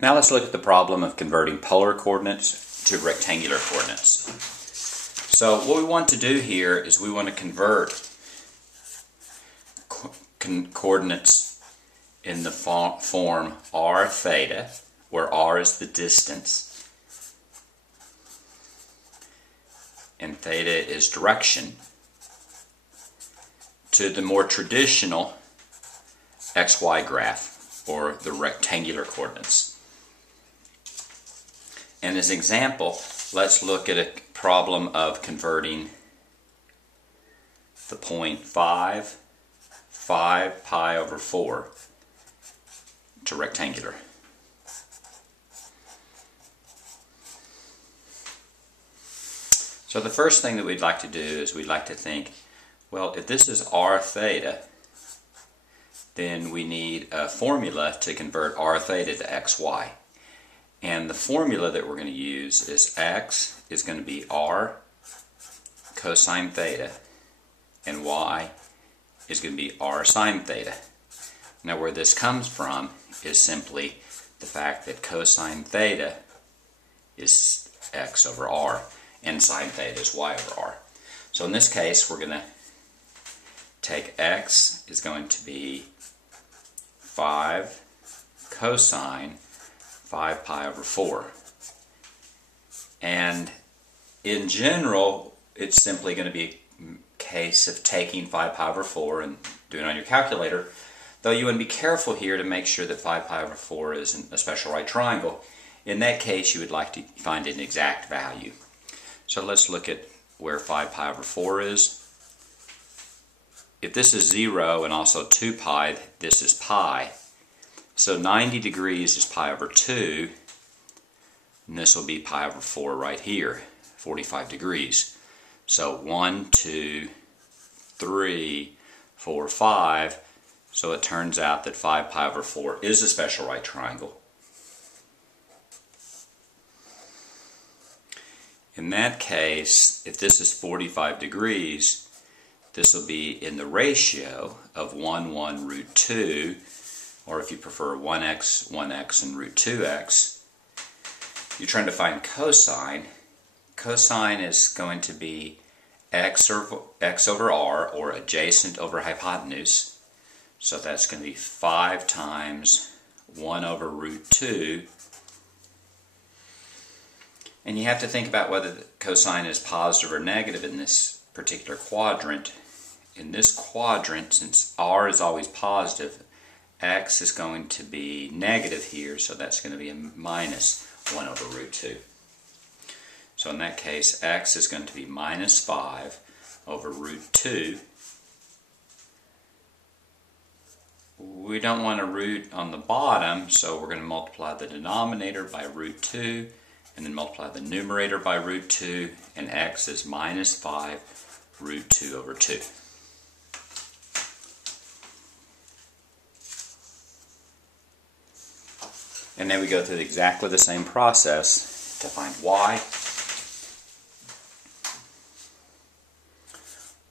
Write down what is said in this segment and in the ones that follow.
Now let's look at the problem of converting polar coordinates to rectangular coordinates. So what we want to do here is we want to convert coordinates in the form r theta, where r is the distance and theta is direction, to the more traditional xy graph, or the rectangular coordinates. And as an example, let's look at a problem of converting the point 5 pi over 4 to rectangular. So the first thing that we'd like to do is we'd like to think, well, if this is r theta, then we need a formula to convert r theta to xy. And the formula that we're going to use is x is going to be r cosine theta, and y is going to be r sine theta. Now where this comes from is simply the fact that cosine theta is x over r, and sine theta is y over r. So in this case, we're going to take x is going to be 5 cosine 5 pi over 4. And in general, it's simply going to be a case of taking 5 pi over 4 and doing it on your calculator, though you want to be careful here to make sure that 5 pi over 4 isn't a special right triangle. In that case, you would like to find an exact value. So let's look at where 5 pi over 4 is. If this is 0 and also 2 pi, this is pi. So 90 degrees is pi over 2, and this will be pi over 4 right here, 45 degrees. So 1, 2, 3, 4, 5. So it turns out that 5 pi over 4 is a special right triangle. In that case, if this is 45 degrees, this will be in the ratio of 1, 1, root 2, or if you prefer 1x, 1x, and root 2x. You're trying to find cosine. Cosine is going to be x over r, or adjacent over hypotenuse. So that's going to be 5 times 1 over root 2. And you have to think about whether the cosine is positive or negative in this particular quadrant. In this quadrant, since r is always positive, x is going to be negative here, so that's going to be a minus 1 over root 2. So in that case, x is going to be minus 5 over root 2. We don't want a root on the bottom, so we're going to multiply the denominator by root 2, and then multiply the numerator by root 2, and x is minus 5 root 2 over 2. And then we go through exactly the same process to find y.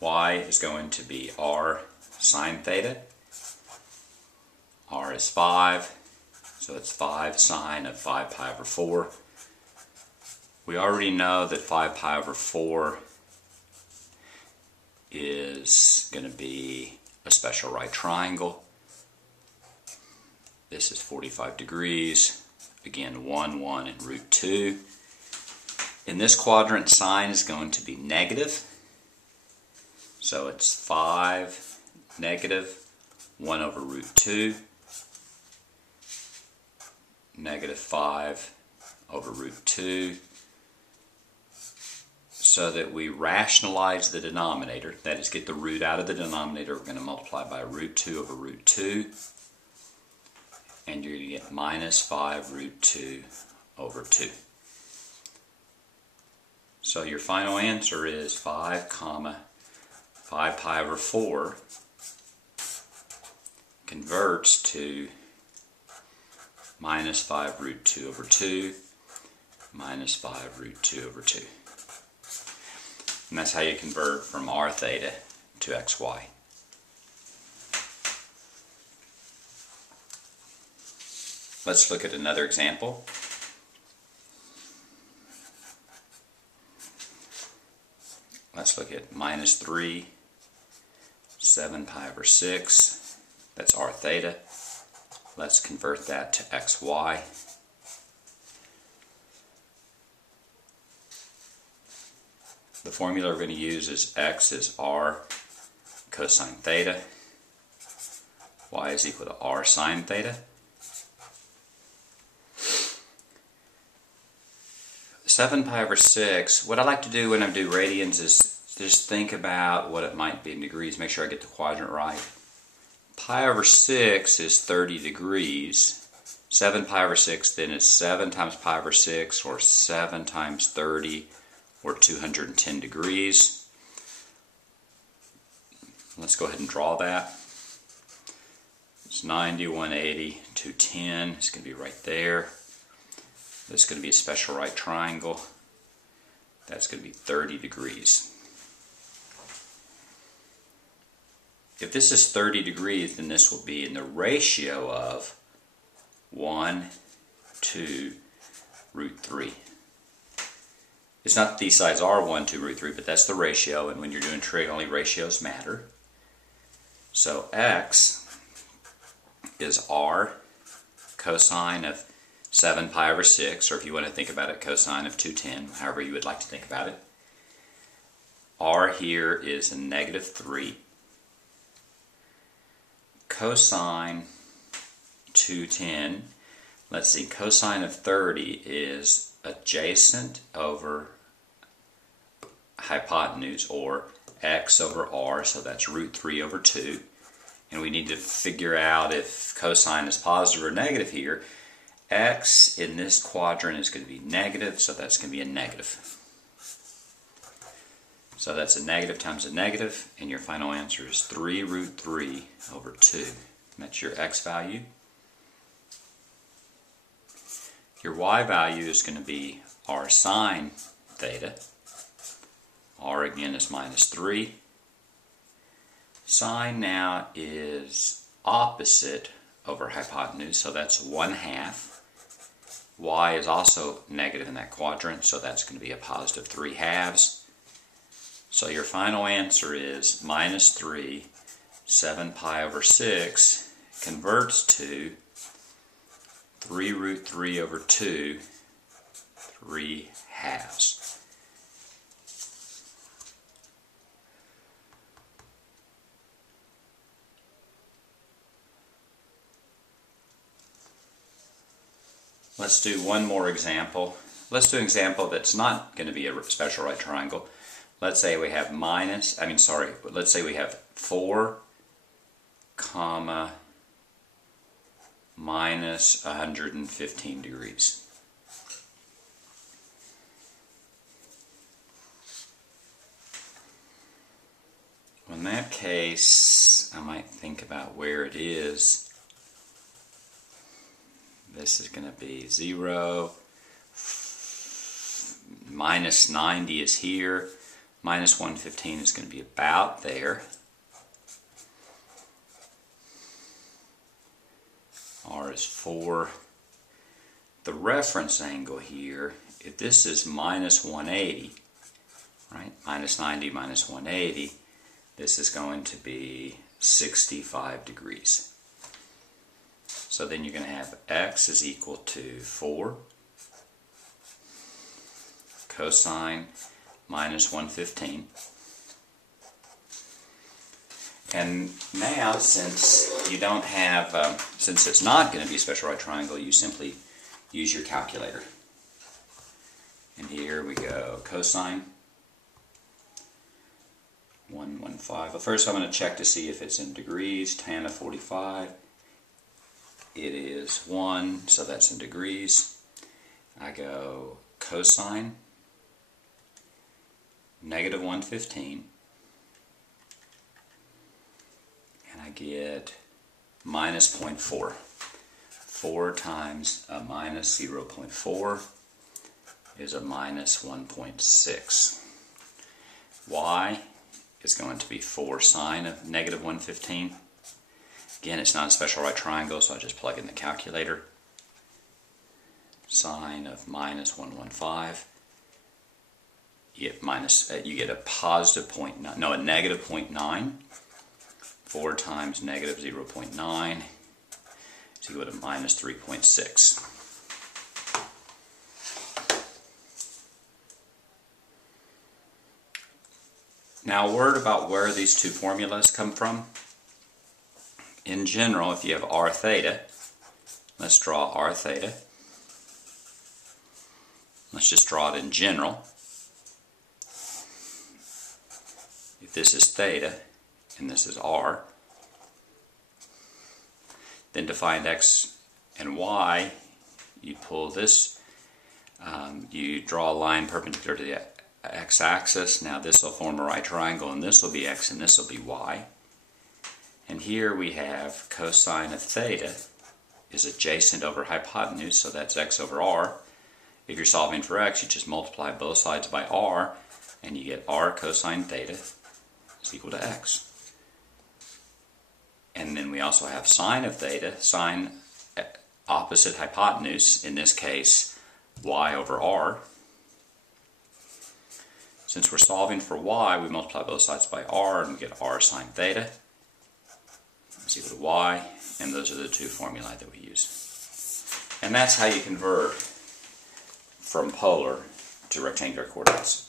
Y is going to be r sine theta. R is 5, so it's 5 sine of 5 pi over 4. We already know that 5 pi over 4 is going to be a special right triangle. This is 45 degrees. Again, 1, 1, and root 2. In this quadrant, sine is going to be negative. So it's 5 negative 1 over root 2. Negative 5 over root 2. So that we rationalize the denominator, that is, get the root out of the denominator, we're going to multiply by root 2 over root 2. And you're going to get minus 5 root 2 over 2. So your final answer is 5 pi over 4 converts to minus 5 root 2 over 2, minus 5 root 2 over 2. And that's how you convert from r theta to xy. Let's look at another example. Let's look at minus 3, 7 pi over 6. That's r theta. Let's convert that to xy. The formula we're going to use is x is r cosine theta. Y is equal to r sine theta. 7 pi over 6, what I like to do when I do radians is just think about what it might be in degrees, make sure I get the quadrant right. Pi over 6 is 30 degrees. 7 pi over 6 then is 7 times pi over 6, or 7 times 30, or 210 degrees. Let's go ahead and draw that. It's 90, 180, 210. It's going to be right there. This is going to be a special right triangle. That's going to be 30 degrees. If this is 30 degrees, then this will be in the ratio of 1 to root 3. It's not that these sides are 1 to root 3, but that's the ratio, and when you're doing trig, only ratios matter. So x is r cosine of 7 pi over 6, or if you want to think about it, cosine of 210, however you would like to think about it. R here is a negative 3. Cosine 210, let's see, cosine of 30 is adjacent over hypotenuse, or x over r, so that's root 3 over 2. And we need to figure out if cosine is positive or negative here. X in this quadrant is going to be negative, so that's going to be a negative. So that's a negative times a negative, and your final answer is 3 root 3 over 2. That's your x value. Your y value is going to be r sine theta. R again is minus 3. Sine now is opposite over hypotenuse, so that's 1/2. Y is also negative in that quadrant, so that's going to be a positive 3/2. So your final answer is minus 3, 7 pi over 6 converts to 3 root 3 over 2, 3/2. Let's do one more example. Let's do an example that's not going to be a special right triangle. Let's say we have let's say we have 4 comma minus 115 degrees. In that case, I might think about where it is. This is going to be 0, minus 90 is here, minus 115 is going to be about there. R is 4. The reference angle here, if this is minus 180, right, minus 90 minus 180, this is going to be 65 degrees. So then you're going to have x is equal to 4 cosine minus 115. And now, since you don't have, since it's not going to be a special right triangle, you simply use your calculator. And here we go, cosine 115. Well, first I'm going to check to see if it's in degrees. Tan of 45. It is 1, so that's in degrees. I go cosine negative 115, and I get minus 0.4. 4 times a minus 0.4 is a minus 1.6. Y is going to be 4 sine of negative 115. Again, it's not a special right triangle, so I just plug in the calculator. sine of minus 115. You get a positive 0.9, no, a negative 0.9. 4 times negative 0.9 is equal to minus 3.6. Now, a word about where these two formulas come from. In general, if you have r theta, let's draw r theta. Let's just draw it in general. If this is theta and this is r, then to find x and y, you pull this, you draw a line perpendicular to the x-axis. Now this will form a right triangle, and this will be x and this will be y. And here we have cosine of theta is adjacent over hypotenuse, so that's x over r. If you're solving for x, you just multiply both sides by r, and you get r cosine theta is equal to x. And then we also have sine of theta, sine opposite hypotenuse, in this case y over r. Since we're solving for y, we multiply both sides by r and we get r sine theta is equal to y, and those are the two formulae that we use. And that's how you convert from polar to rectangular coordinates.